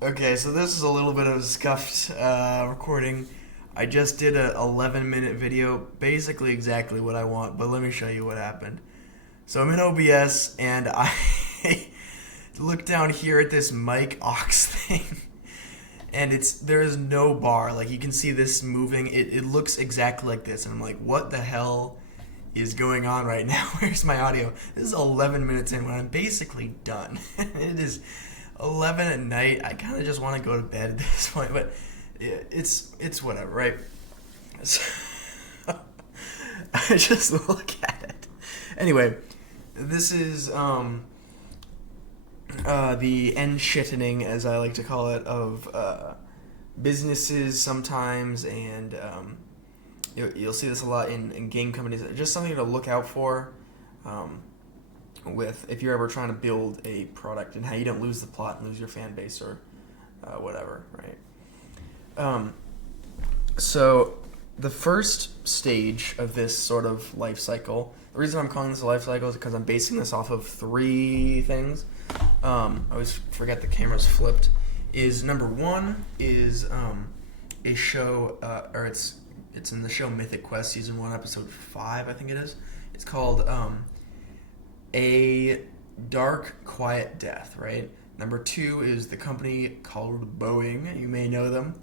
Okay, so this is a little bit of a scuffed recording. I just did a 11-minute video, basically exactly what I want, but let me show you what happened. So I'm in OBS and I look down here at this mic aux thing, and there is no bar. Like you can see this moving. It looks exactly like this, and I'm like, what the hell is going on right now? Where's my audio? This is 11 minutes in when I'm basically done. It is 11 at night. I kind of just want to go to bed at this point, but it's whatever, right? So, I just look at it. Anyway, this is the En-shittening, as I like to call it, of businesses sometimes, and you'll see this a lot in game companies. Just something to look out for. With if you're ever trying to build a product and how you don't lose the plot and lose your fan base or whatever, right? So the first stage of this sort of life cycle, the reason I'm calling this a life cycle is because I'm basing this off of three things. I always forget the camera's flipped. Is number one is a show, or it's in the show Mythic Quest season 1 episode 5, I think it is. It's called A Dark Quiet Death, right? Number 2 is the company called Boeing. You may know them.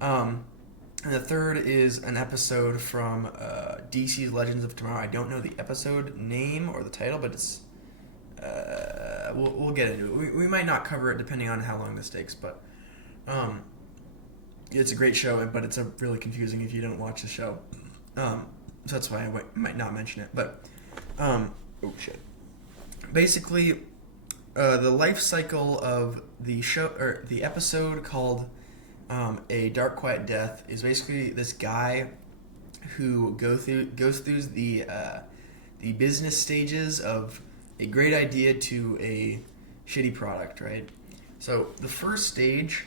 And the third is an episode from DC's Legends of Tomorrow. I don't know the episode name or the title, but it's we'll get into it. We might not cover it depending on how long this takes, but it's a great show, but it's really confusing if you don't watch the show. So that's why I might not mention it. But oh shit. Basically, the life cycle of the show or the episode called A Dark Quiet Death is basically this guy who goes through the business stages of a great idea to a shitty product, right? So the first stage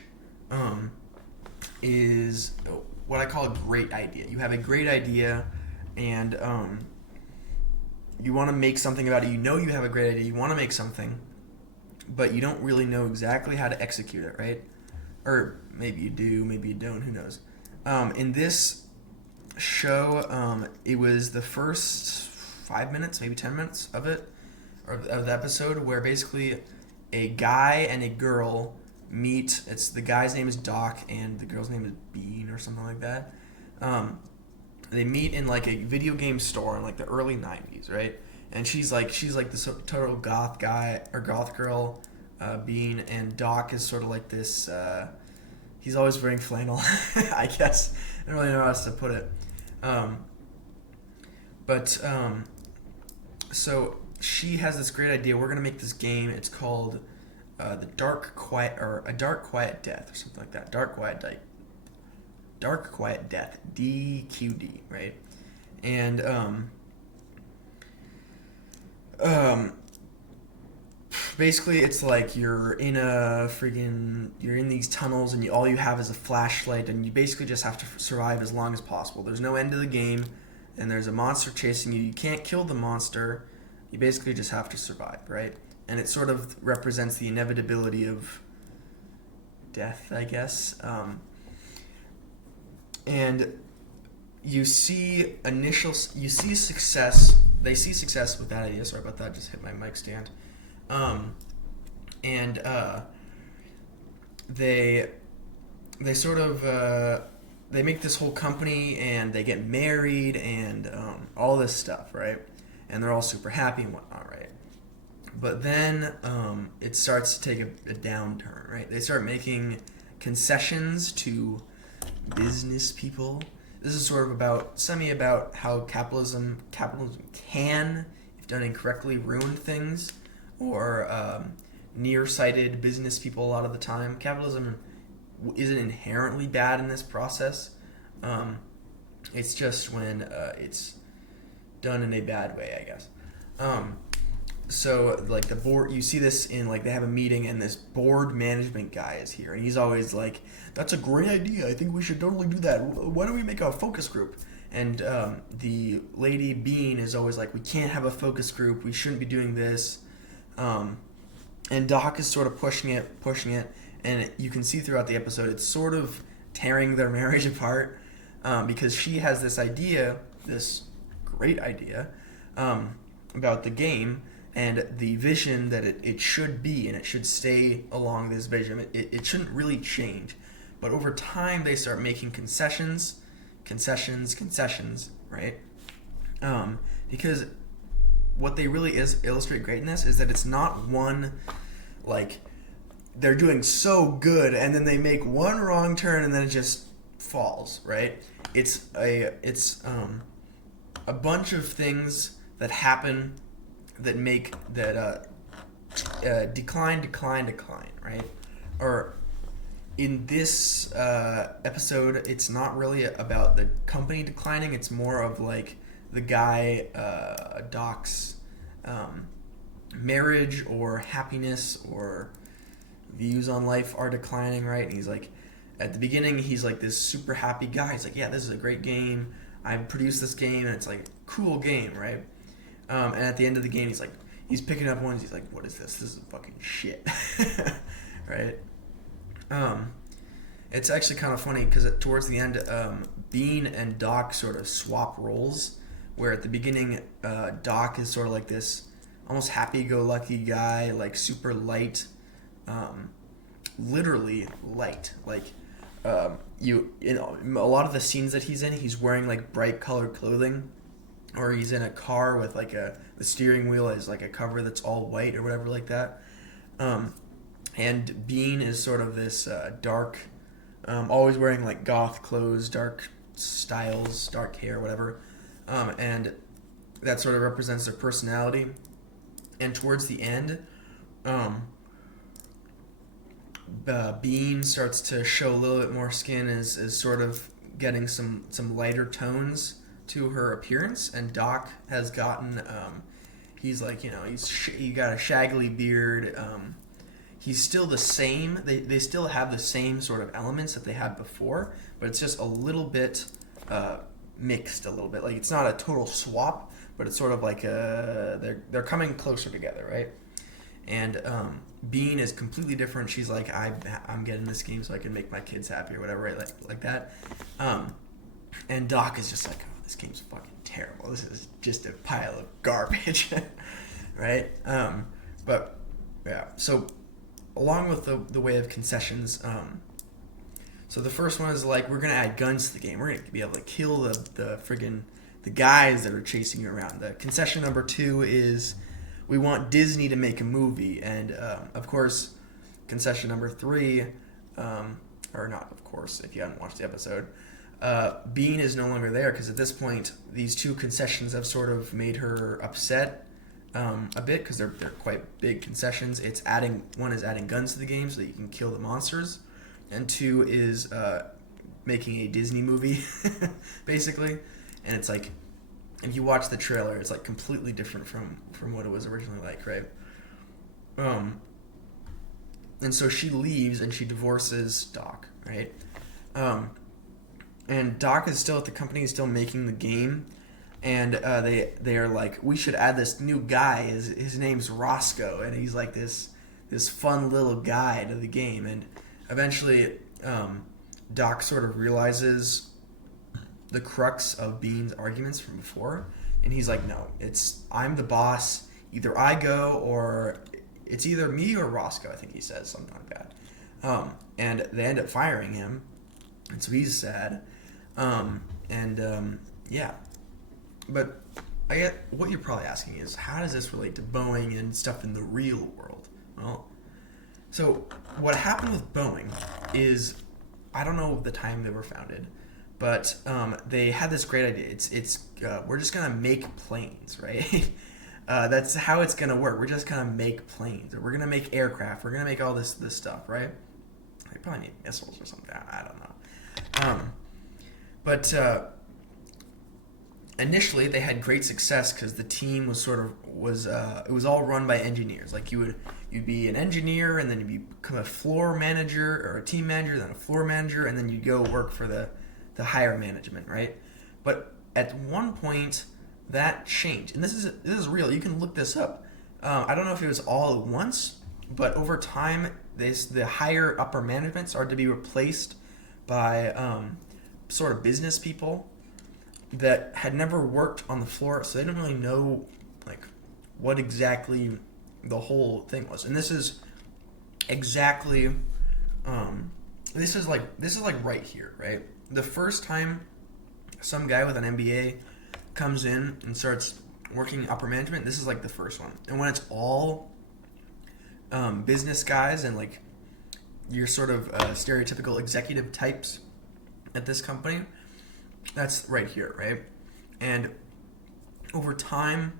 is what I call a great idea. You have a great idea, and you want to make something about it. You know you have a great idea. You want to make something, but you don't really know exactly how to execute it, right? Or maybe you do, maybe you don't. Who knows? In this show, it was the first 5 minutes, maybe 10 minutes of it, or of the episode, where basically a guy and a girl meet. It's the guy's name is Doc and the girl's name is Bean or something like that. They meet in like a video game store in like the early 90s, right? And she's like this total goth guy or goth girl, Bean, and Doc is sort of like this. He's always wearing flannel, I guess. I don't really know how else to put it. So she has this great idea. We're gonna make this game. It's called the Dark Quiet or A Dark Quiet Death or something like that. Dark Quiet Death, DQD, right? And basically it's like you're in these tunnels and all you have is a flashlight, and you basically just have to survive as long as possible. There's no end to the game, and there's a monster chasing you. You can't kill the monster. You basically just have to survive, right? And it sort of represents the inevitability of death, I guess. And you see success. They see success with that idea. Sorry about that. Just hit my mic stand. And they sort of they make this whole company, and they get married, and all this stuff, right? And they're all super happy and whatnot, right? But then it starts to take a downturn, right? They start making concessions to business people. This is sort of about how capitalism can, if done incorrectly, ruin things, or nearsighted business people a lot of the time. Capitalism isn't inherently bad in this process. It's just when it's done in a bad way, I guess. So like the board, you see this in like they have a meeting, and this board management guy is here, and he's always like, "That's a great idea. I think we should totally do that. Why don't we make a focus group?" And the lady Bean is always like, "We can't have a focus group. We shouldn't be doing this." And Doc is sort of pushing it, and you can see throughout the episode it's sort of tearing their marriage apart, because she has this idea, this great idea, about the game and the vision that it should be, and it should stay along this vision. It shouldn't really change. But over time, they start making concessions, right? Because what they really illustrate greatness is that it's not one, like, they're doing so good and then they make one wrong turn and then it just falls, right? It's a bunch of things that happen that make that decline, right? Or in this episode, it's not really about the company declining. It's more of like the guy Doc's marriage or happiness or views on life are declining, right? And he's like, at the beginning, he's like this super happy guy. He's like, yeah, this is a great game. I produced this game, and it's like a cool game, right? And at the end of the game, he's picking up ones. He's like, what is this? This is fucking shit, right? It's actually kind of funny because towards the end, Bean and Doc sort of swap roles, where at the beginning, Doc is sort of like this almost happy-go-lucky guy, like super light, literally light. Like, a lot of the scenes that he's in, he's wearing like bright colored clothing, or he's in a car with like the steering wheel is like a cover that's all white or whatever like that. And Bean is sort of this dark, always wearing like goth clothes, dark styles, dark hair, whatever. And that sort of represents their personality. And towards the end, Bean starts to show a little bit more skin, is sort of getting some lighter tones to her appearance, and Doc has gotten, he's like, he got a shaggly beard. He's still the same. They still have the same sort of elements that they had before, but it's just a little bit mixed a little bit. Like, it's not a total swap, but it's sort of like they're coming closer together, right? And Bean is completely different. She's like, I'm getting this game so I can make my kids happy or whatever, right? Like that. And Doc is just like, oh, this game's fucking terrible. This is just a pile of garbage, right? But yeah, so along with the way of concessions, so the first one is like, we're gonna add guns to the game. We're gonna be able to kill the friggin' the guys that are chasing you around. The concession number 2 is we want Disney to make a movie, and of course, concession number 3, or not, of course, if you haven't watched the episode, Bean is no longer there because at this point, these 2 concessions have sort of made her upset a bit because they're quite big concessions. One is adding guns to the game so that you can kill the monsters, and 2 is making a Disney movie, basically. And it's like, if you watch the trailer, it's like completely different from what it was originally like, right? And so she leaves and she divorces Doc, right? And Doc is still at the company, he's still making the game, and they are like, we should add this new guy. His name's Roscoe, and he's like this fun little guy to the game. And eventually, Doc sort of realizes the crux of Bean's arguments from before, and he's like, no, I'm the boss. Either I go, or it's either me or Roscoe. I think he says something like that. And they end up firing him, and so he's sad. Yeah. But I get what you're probably asking is, how does this relate to Boeing and stuff in the real world? Well, so what happened with Boeing is, I don't know the time they were founded, but they had this great idea. It's we're just gonna make planes, right? That's how it's gonna work. We're just gonna make planes, or we're gonna make aircraft. We're gonna make all this stuff, right? They probably need missiles or something. I don't know. But initially they had great success because the team was it was all run by engineers. Like you'd be an engineer, and then you'd become a floor manager or a team manager, then a floor manager, and then you'd go work for the higher management, right? But at one point that changed, and this is real. You can look this up. I don't know if it was all at once, but over time the higher upper management started to be replaced by sort of business people that had never worked on the floor, so they didn't really know like what exactly the whole thing was. And this is exactly this is like right here, right? The first time some guy with an MBA comes in and starts working upper management, this is like the first one. And when it's all business guys and like your sort of stereotypical executive types at this company, that's right here, right? And over time,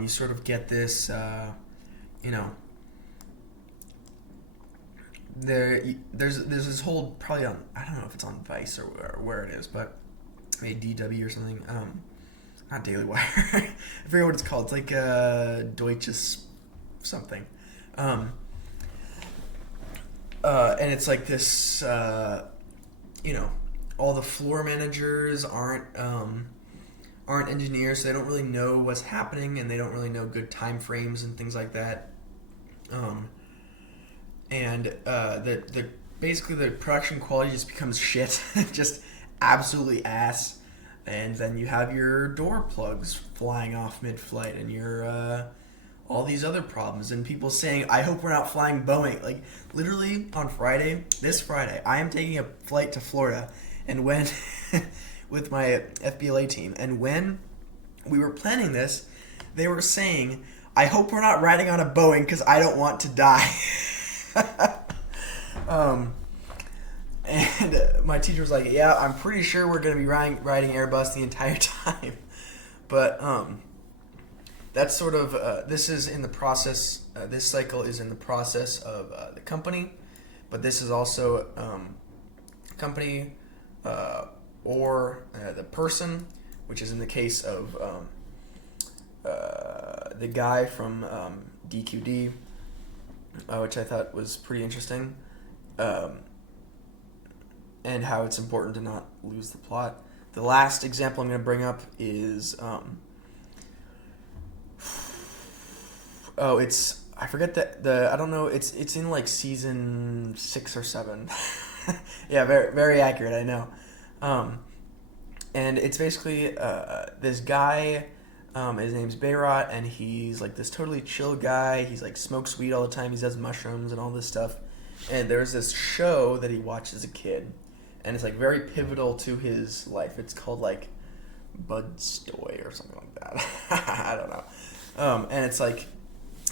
you sort of get this, there's this whole, probably on, I don't know if it's on Vice or where it is, but maybe DW or something, not Daily Wire, I forget what it's called, it's like Deutsches something, and it's like this, all the floor managers aren't engineers, so they don't really know what's happening, and they don't really know good time frames and things like that. The basically the production quality just becomes shit, just absolutely ass. And then you have your door plugs flying off mid-flight, and your all these other problems, and people saying, "I hope we're not flying Boeing." Like literally on this Friday, I am taking a flight to Florida, and when with my FBLA team, and when we were planning this, they were saying, "I hope we're not riding on a Boeing because I don't want to die." And my teacher was like, "Yeah, I'm pretty sure we're going to be riding Airbus the entire time." But that's sort of, this is in the process, this cycle is in the process of the company, but this is also company or the person, which is in the case of the guy from DQD, which I thought was pretty interesting, and how it's important to not lose the plot. The last example I'm going to bring up is, I forget I don't know, it's in like season 6 or 7. Yeah, very, very accurate, I know. And it's basically this guy, his name's Beirut, and he's like this totally chill guy. He's like smokes weed all the time. He does mushrooms and all this stuff. And there's this show that he watched as a kid, and it's like very pivotal to his life. It's called like Bud Stoy or something like that. I don't know. And it's like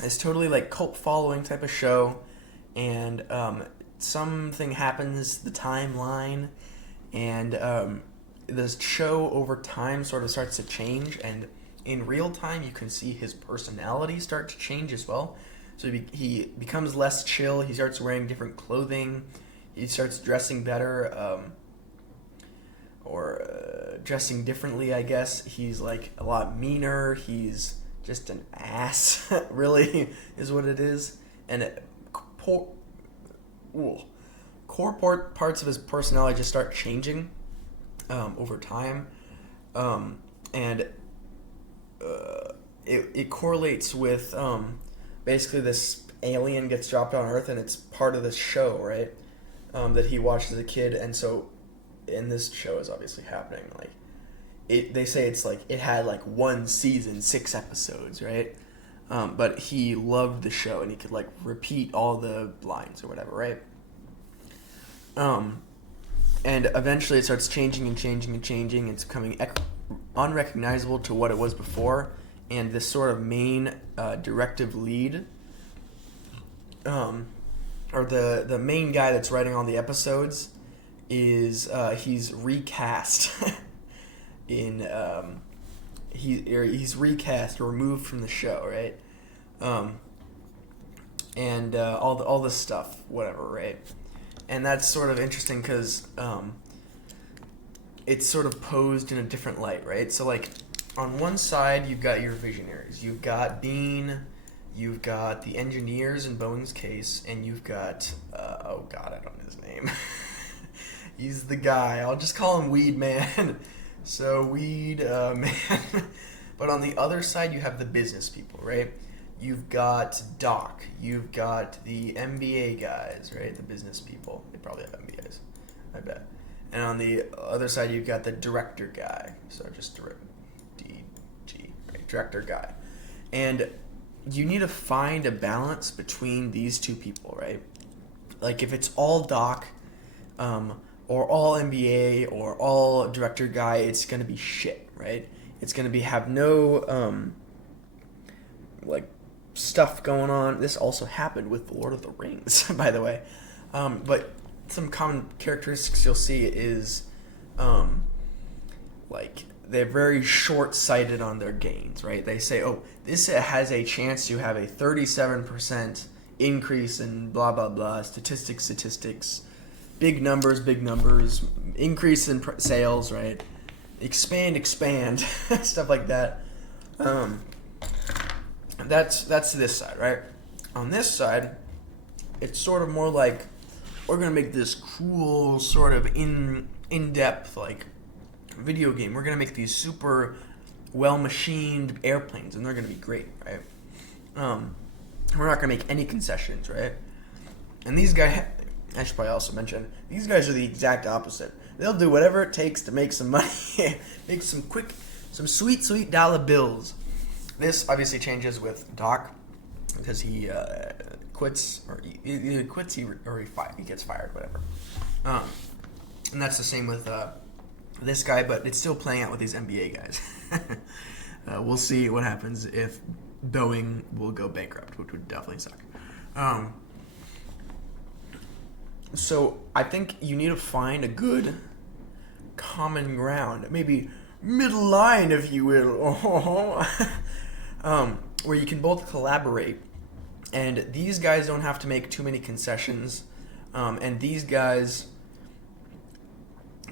this totally like cult following type of show, and something happens, the timeline, and this show over time sort of starts to change, and in real time you can see his personality start to change as well. So he becomes less chill. He starts wearing different clothing. He starts dressing better, or dressing differently, I guess. He's like a lot meaner. He's just an ass, really, is what it is. And core parts of his personality just start changing over time, and it correlates with basically this alien gets dropped on Earth, and it's part of this show, right? That he watched as a kid, and so in this show is obviously happening. Like they say it's like it had like one season, 6 episodes, right? But he loved the show, and he could like repeat all the lines or whatever, right? And eventually it starts changing and changing and changing. It's becoming unrecognizable to what it was before. And this sort of main directive lead, or the main guy that's writing all the episodes, is he's recast in he's recast or removed from the show, right? And all this stuff, whatever, right? And that's sort of interesting because it's sort of posed in a different light, right? So like on one side you've got your visionaries, you've got Bean, you've got the engineers in Boeing's case, and you've got oh god, I don't know his name. He's the guy. I'll just call him Weed Man. So Weed Man. But on the other side you have the business people, right? you've got Doc, you've got the MBA guys, right? The business people. They probably have MBAs, I bet. And on the other side, you've got the director guy. So just DG, right? Director guy. And you need to find a balance between these two people, right? Like if it's all Doc, or all MBA or all director guy, it's gonna be shit, right? It's gonna be have no like stuff going on. This also happened with Lord of the Rings, by the way. But some common characteristics you'll see is like they're very short-sighted on their gains, right? They say, oh, this has a chance to have a 37% increase in blah, blah, blah, statistics, big numbers, increase in sales, right? Expand, stuff like that. That's this side, right? On this side, it's sort of more like we're gonna make this cool sort of in-depth like video game. We're gonna make these super well-machined airplanes, and they're gonna be great, right? We're not gonna make any concessions, right? And these guys, I should probably also mention, these guys are the exact opposite. They'll do whatever it takes to make some money, make some sweet dollar bills. This obviously changes with Doc because he quits, or either quits or he gets fired, whatever. And that's the same with this guy, but it's still playing out with these MBA guys. We'll see what happens if Boeing will go bankrupt, which would definitely suck. So I think you need to find a good common ground, maybe middle line, if you will, where you can both collaborate. And these guys don't have to make too many concessions, and these guys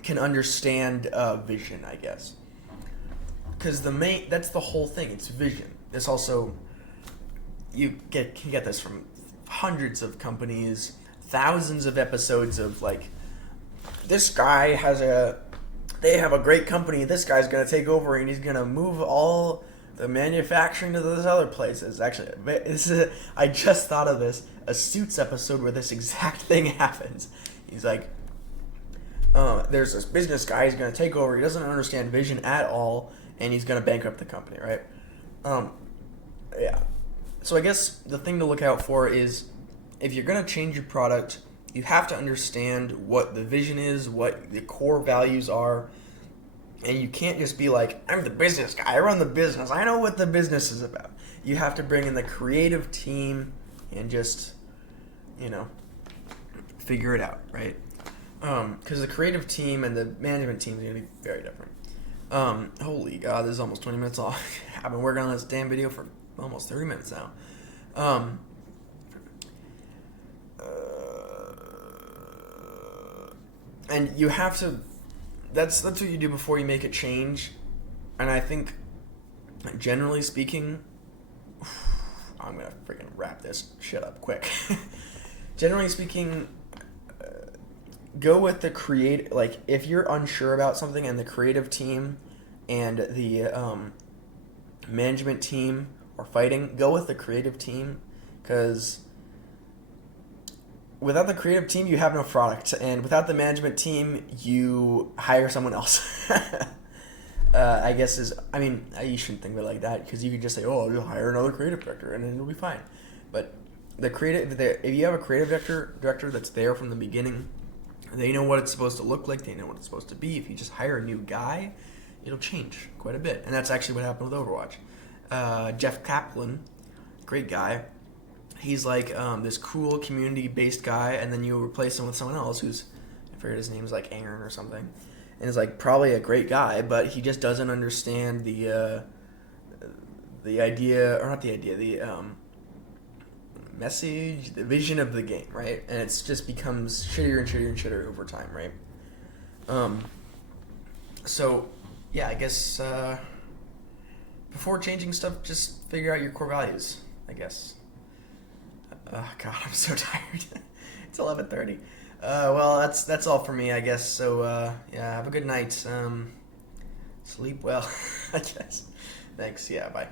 can understand vision, I guess. Because that's the whole thing. It's vision. This also, you can get this from hundreds of companies, thousands of episodes of like, this guy they have a great company, this guy's going to take over and he's going to move all the manufacturing to those other places. Actually, I just thought of this, a Suits episode where this exact thing happens. He's like, there's this business guy, he's going to take over, he doesn't understand vision at all, and he's going to bankrupt the company, right? Yeah. So I guess the thing to look out for is, if you're going to change your product, you have to understand what the vision is, what the core values are, and you can't just be like, I'm the business guy, I run the business, I know what the business is about. You have to bring in the creative team and just, figure it out, right? Because the creative team and the management team is going to be very different. Holy God, this is almost 20 minutes long. I've been working on this damn video for almost 30 minutes now. And you have to, that's what you do before you make a change. And I think, generally speaking, I'm going to freaking wrap this shit up quick. Generally speaking, go with the if you're unsure about something and the creative team and the management team are fighting, go with the creative team, because without the creative team, you have no product, and without the management team, you hire someone else. I guess you shouldn't think of it like that, because you could just say, oh, you'll hire another creative director, and then it'll be fine. But if you have a creative director that's there from the beginning, they know what it's supposed to look like, they know what it's supposed to be. If you just hire a new guy, it'll change quite a bit. And that's actually what happened with Overwatch. Jeff Kaplan, great guy. He's like this cool community-based guy, and then you replace him with someone else who's, I forget his name, is like Aaron or something, and is like probably a great guy, but he just doesn't understand the idea, or not the idea, the message, the vision of the game, right? And it's just becomes shittier and shittier and shittier over time, right? So, yeah, I guess before changing stuff, just figure out your core values, I guess. God, I'm so tired. It's 11:30. Well, that's all for me, I guess. So, yeah, have a good night. Sleep well, I guess. Thanks. Yeah, bye.